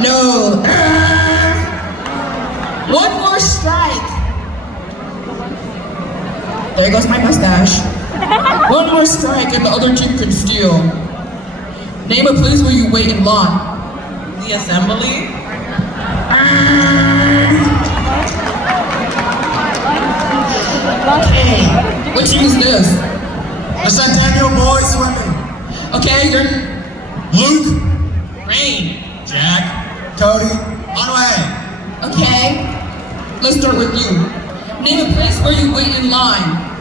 No. One more strike. There goes my mustache. One more strike and the other team can steal. Name a place where you wait in line. The assembly? Okay, what team is this? The Centennial Boys Swimming. Okay, you're Luke. Rain. Jack. Cody. On way. Okay, let's start with you. Name a place where you wait in line.